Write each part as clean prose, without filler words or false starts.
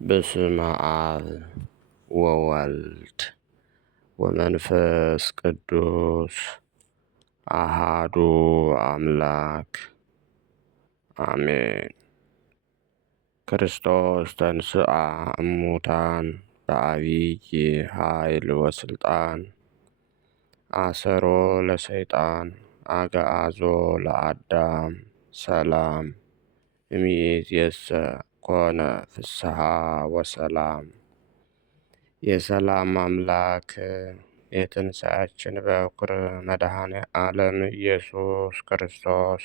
በስመ አብ ወወልድ ወመንፈስ ቅዱስ አሃዱ አምላክ አሜን። ክርስቶስ ተንሥአ እሙታን በዐቢይ ኃይል ወሥልጣን አሰሮ ለሰይጣን አግዓዞ ለአዳም ሰላም እምይእዜሰ ኮነ ፍስሐ ወሰላም። የሰላም አምላክ የትንሣኤያችን በኩር መድኃኔ ዓለም ኢየሱስ ክርስቶስ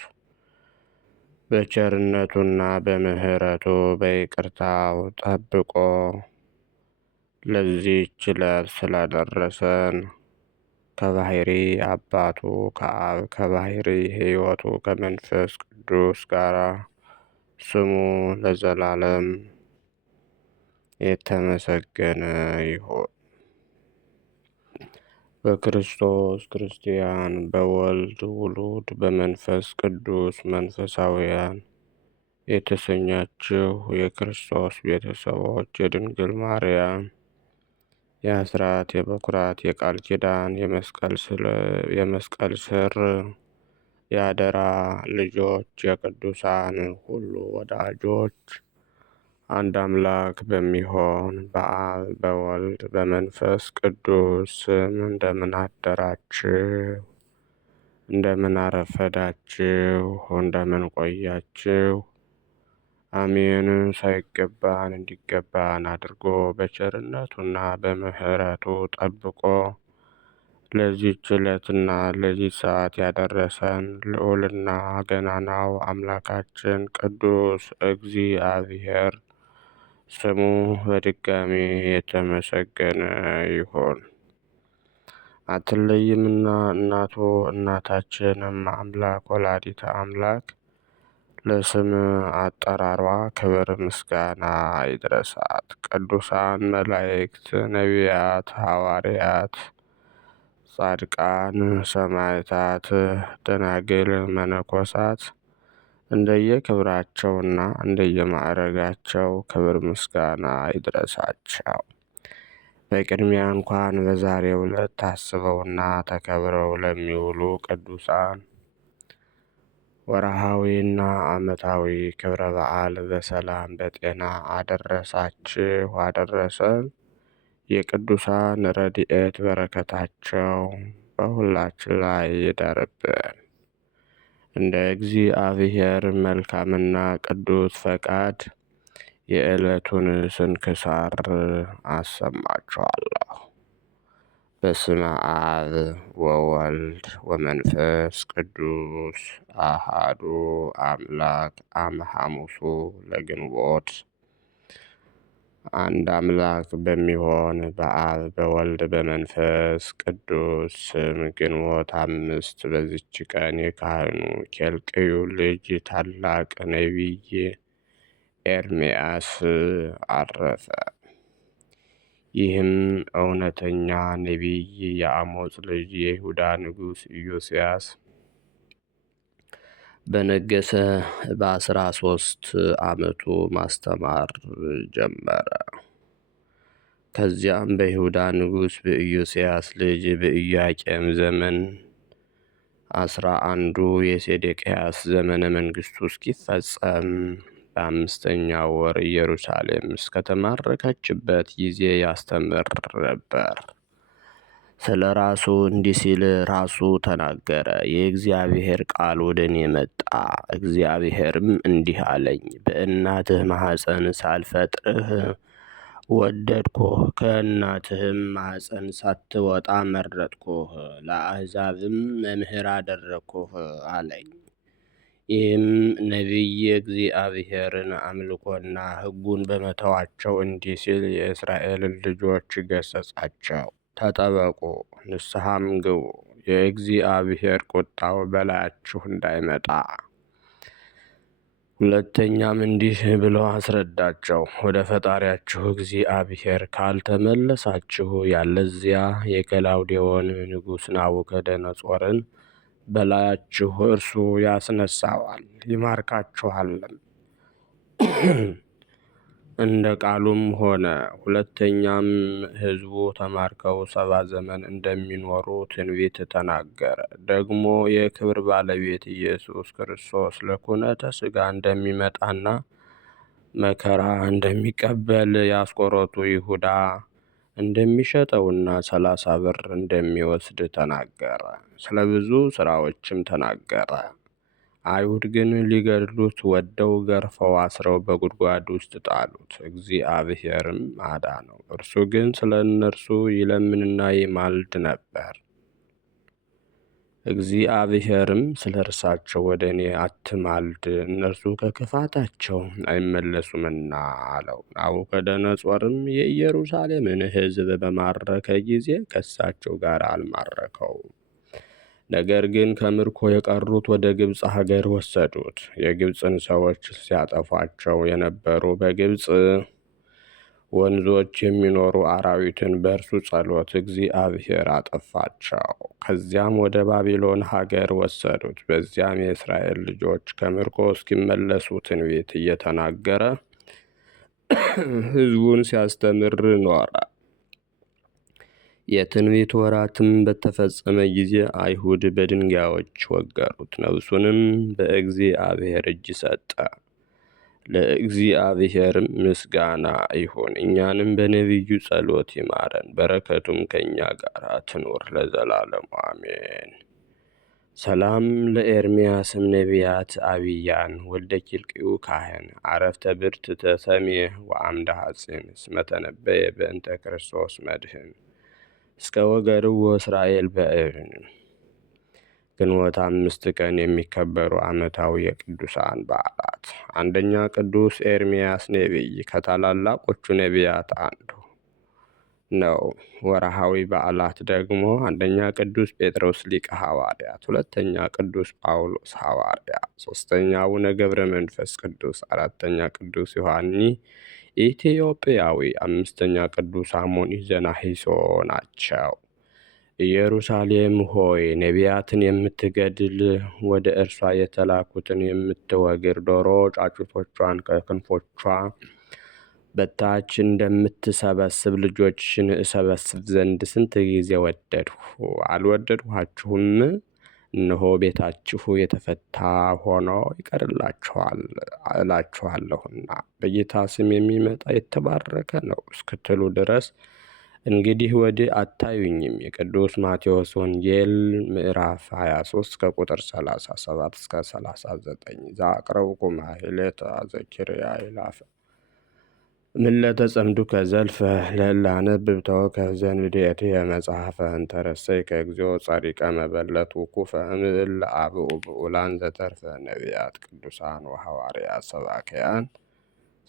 በቸርነቱና በምሕረቱ በይቅርታው ጠብቆ ለዚህች ዕለት ስላደረሰን ከባሕሪ አባቱ ከአብ ከባሕሪ ሕይወቱ ከመንፈስ ቅዱስ ጋር ስሙ ለዘላለም የተመሰገነ ይሁን። በክርስቶስ ክርስቲያን፣ በወልድ ውሉድ፣ በመንፈስ ቅዱስ መንፈሳውያን የተሰኛችሁ የክርስቶስ ቤተሰቦች የድንግል ማርያም የአስራት የበኩራት የቃል ኪዳን የመስቀል ስር የአደራ ልጆች የቅዱሳን ሁሉ ወዳጆች አንድ አምላክ በሚሆን በአብ በወልድ በመንፈስ ቅዱስ ስም እንደምን አደራችሁ? እንደምን አረፈዳችሁ? እንደምን ቆያችሁ? አሜን። ሳይገባን እንዲገባን አድርጎ በቸርነቱና በምሕረቱ ጠብቆ ለዚህች ዕለትና ለዚህ ሰዓት ያደረሰን ልዑልና ገናናው አምላካችን ቅዱስ እግዚአብሔር ስሙ በድጋሚ የተመሰገነ ይሁን። አትለይምና እናቱ እናታችንም አምላክ ወላዲተ አምላክ ለስም አጠራሯ ክብር ምስጋና ይድረሳት። ቅዱሳን መላእክት፣ ነቢያት፣ ሐዋርያት፣ ጻድቃን፣ ሰማዕታት፣ ደናግል፣ መነኮሳት እንደየክብራቸውና እንደየማዕረጋቸው ክብር ምስጋና ይድረሳቸው። በቅድሚያ እንኳን በዛሬው ዕለት ታስበውና ተከብረው ለሚውሉ ቅዱሳን ወርሃዊና ዓመታዊ ክብረ በዓል በሰላም በጤና አደረሳችሁ አደረሰን። የቅዱሳን ረድኤት በረከታቸው በሁላችን ላይ ይደርብን። እንደ እግዚአብሔር መልካምና ቅዱስ ፈቃድ የዕለቱን ስንክሳር አሰማችኋለሁ። በስመ አብ ወወልድ ወመንፈስ ቅዱስ አሃዱ አምላክ አመ ሐሙሱ ለግንቦት አንድ አምላክ በሚሆን በአብ በወልድ በመንፈስ ቅዱስ ስም ግንቦት 5 በዚች ቀን የካህኑ ኬልቅዩ ልጅ ታላቅ ነቢይ ኤርምያስ አረፈ። ይህም እውነተኛ ነቢይ የአሞጽ ልጅ የይሁዳ ንጉሥ ኢዮስያስ በነገሰ በ13 ዓመቱ ማስተማር ጀመረ። ከዚያም በይሁዳ ንጉሥ በኢዮስያስ ልጅ በኢዮአቄም ዘመን 11ዱ የሴዴቅያስ ዘመነ መንግስቱ እስኪፈጸም በ5ኛው ወር ኢየሩሳሌም እስከተማረከችበት ጊዜ ያስተምር ነበር። ስለ ራሱ እንዲህ ሲል ራሱ ተናገረ። የእግዚአብሔር ቃል ወደ እኔ መጣ። እግዚአብሔርም እንዲህ አለኝ፣ በእናትህ ማኅፀን ሳልፈጥርህ ወደድኩህ፣ ከእናትህም ማኅፀን ሳትወጣ መረጥኩህ፣ ለአሕዛብም መምህር አደረግኩህ አለኝ። ይህም ነቢይ እግዚአብሔርን አምልኮና ሕጉን በመተዋቸው እንዲህ ሲል የእስራኤልን ልጆች ገሠጻቸው። ተጠበቁ፣ ንስሐም ግቡ፣ የእግዚአብሔር ቁጣው በላያችሁ እንዳይመጣ። ሁለተኛም እንዲህ ብሎ አስረዳቸው። ወደ ፈጣሪያችሁ እግዚአብሔር ካልተመለሳችሁ ያለዚያ የከላውዴዎን ንጉሥ ናቡከደነፆርን በላያችሁ እርሱ ያስነሳዋል፣ ይማርካችኋልም። እንደ ቃሉም ሆነ። ሁለተኛም ሕዝቡ ተማርከው 70 ዘመን እንደሚኖሩ ትንቢት ተናገረ። ደግሞ የክብር ባለቤት ኢየሱስ ክርስቶስ ለኩነተ ሥጋ እንደሚመጣና መከራ እንደሚቀበል የአስቆሮቱ ይሁዳ እንደሚሸጠውና 30 ብር እንደሚወስድ ተናገረ። ስለ ብዙ ሥራዎችም ተናገረ። አይሁድ ግን ሊገድሉት ወደው ገርፈው አስረው በጉድጓድ ውስጥ ጣሉት። እግዚአብሔርም አዳነው። እርሱ ግን ስለ እነርሱ ይለምንና ይማልድ ነበር። እግዚአብሔርም ስለ እርሳቸው ወደ እኔ አትማልድ፣ እነርሱ ከክፋታቸው አይመለሱምና አለው። ናቡከደነፆርም የኢየሩሳሌምን ሕዝብ በማረከ ጊዜ ከእሳቸው ጋር አልማረከውም። ነገር ግን ከምርኮ የቀሩት ወደ ግብፅ ሀገር ወሰዱት። የግብፅን ሰዎች ሲያጠፏቸው የነበሩ በግብፅ ወንዞች የሚኖሩ አራዊትን በእርሱ ጸሎት እግዚአብሔር አጠፋቸው። ከዚያም ወደ ባቢሎን ሀገር ወሰዱት። በዚያም የእስራኤል ልጆች ከምርኮ እስኪመለሱ ትንቢት እየተናገረ ሕዝቡን ሲያስተምር ኖረ። የትንቢት ወራትም በተፈጸመ ጊዜ አይሁድ በድንጋዮች ወገሩት። ነፍሱንም በእግዚአብሔር እጅ ሰጠ። ለእግዚአብሔርም ምስጋና ይሁን፣ እኛንም በነቢዩ ጸሎት ይማረን፣ በረከቱም ከእኛ ጋር ትኑር ለዘላለሙ አሜን። ሰላም ለኤርምያስም ነቢያት አብያን ወልደ ኪልቅዩ ካህን አረፍተ ብርት ተሰሜህ ወአምደ ሐጺን እስመ ተነበየ በእንተ ክርስቶስ መድህን እስከ ወገርዎ እስራኤል በእብን። ግንቦት 5 ቀን የሚከበሩ ዓመታዊ የቅዱሳን በዓላት። አንደኛ ቅዱስ ኤርምያስ ነቢይ ከታላላቆቹ ነቢያት አንዱ ነው። ወርሃዊ በዓላት ደግሞ አንደኛ ቅዱስ ጴጥሮስ ሊቀ ሐዋርያት፣ ሁለተኛ ቅዱስ ጳውሎስ ሐዋርያ፣ ሶስተኛ አቡነ ገብረ መንፈስ ቅዱስ፣ አራተኛ ቅዱስ ዮሐኒ ኢትዮጵያዊ፣ አምስተኛ ቅዱስ አሞኒ ዘናሂሶ ናቸው። ኢየሩሳሌም ሆይ ነቢያትን የምትገድል ወደ እርሷ የተላኩትን የምትወግር ዶሮ ጫጩቶቿን ከክንፎቿ በታች እንደምትሰበስብ ልጆችሽን እሰበስብ ዘንድ ስንት ጊዜ ወደድሁ፣ አልወደድኋችሁም? እነሆ ቤታችሁ የተፈታ ሆኖ ይቀርላችኋል እላችኋለሁና በጌታ ስም የሚመጣ የተባረከ ነው እስክትሉ ድረስ እንግዲህ ወዲህ አታዩኝም። የቅዱስ ማቴዎስ ወንጌል ምዕራፍ 23 ከቁጥር 37 እስከ 39 ዘአቅረብኩ ማሕሌተ አዘኪርያ ይላፈ ምለተ ጸምዱከ ዘልፈ ለላነብብ ተወከፍ ዘንዴቴ የመጽሐፈ እንተረሰይ ከእግዚኦ ጸሪቀ መበለት ውኩፈ እምእለ አብኡ ብኡላን ዘተርፈ ነቢያት ቅዱሳን ወሐዋርያት ሰባክያን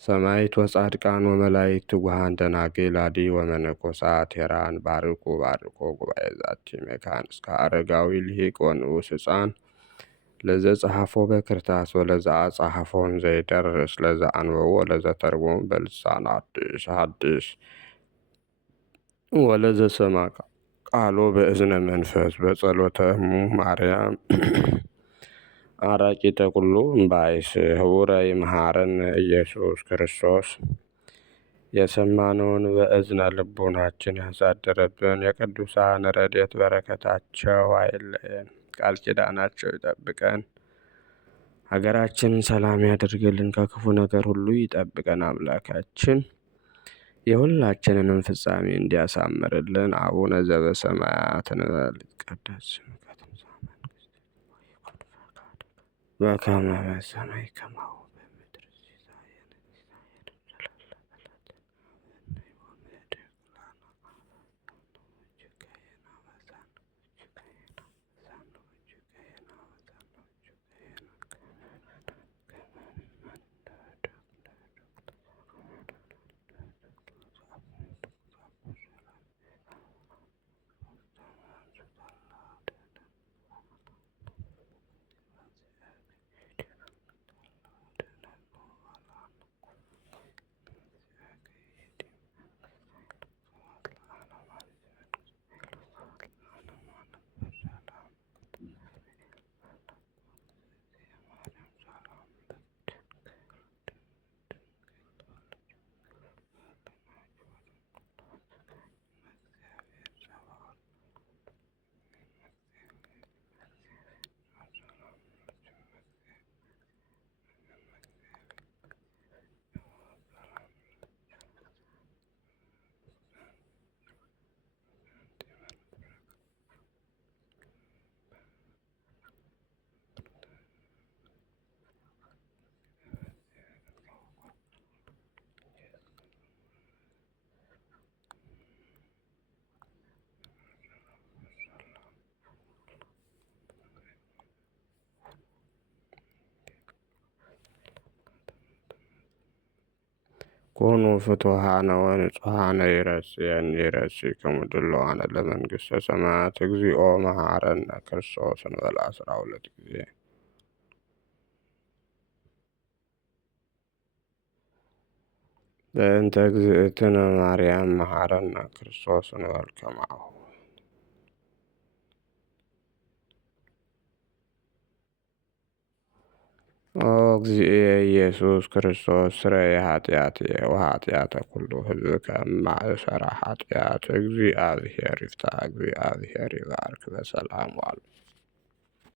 ሰማዕት ወጻድቃን ወመላእክት ትጉሃን ደናግል አዲ ወመነኮሳት ሄራን ባርኩ ባርኮ ጉባኤ ዛቲ መካን እስከ አረጋዊ ልሂቅ ወንዑስ ሕፃን ለዘ ጸሐፎ በክርታስ ወለዘ አጻሐፎን ዘይደርስ ለዘ አንበቦ ወለዘ ተርጎሙ በልሳን ሐዲስ ወለዘ ሰማ ቃሎ በእዝነ መንፈስ በጸሎተ እሙ ማርያም አራቂተ ኩሉ እምባይስ ህቡረ ይምሃረነ ኢየሱስ ክርስቶስ። የሰማነውን በእዝነ ልቡናችን ያሳድርብን። የቅዱሳን ረድኤት በረከታቸው አይለየን። ቃል ኪዳናቸው ይጠብቀን። ሀገራችንን ሰላም ያደርግልን። ከክፉ ነገር ሁሉ ይጠብቀን። አምላካችን የሁላችንንም ፍጻሜ እንዲያሳምርልን። አቡነ ዘበሰማያት እንበል። ይትቀደስ ስምከ ትምጻእ መንግሥትከ ወይኩን ፈቃድከ በከመ በሰማይ ከማሁ በምድር ሲሳየነ ዘለለ ዕለትነ ሀበነ ዮም ወኅድግ ለነ አበሳነ ወጌጋየነ አበሳነ ወጌጋየነ አበሳነ ወጌጋየነ አበሳነ ወጌጋየነ ከመ ንሕነኒ ኮኑ ፍቱሐነ ወንጹሐነ ይረስየኒ ይረሲክሙ ድሉዋነ ለመንግሥተ ሰማያት እግዚኦ መሐረነ ክርስቶስ እንበል 12 ጊዜ። በእንተ እግዝእትነ ማርያም መሐረነ ክርስቶስ እንበል ከማሁ። ኦ እግዚእየ ኢየሱስ ክርስቶስ ስረይ ኃጢአትየ ወኃጢአተ ኩሉ ሕዝብ ከማእሰራ ኃጢአት እግዚአብሔር ይፍታ። እግዚአብሔር ይባርክ። በሰላም ዋሉ።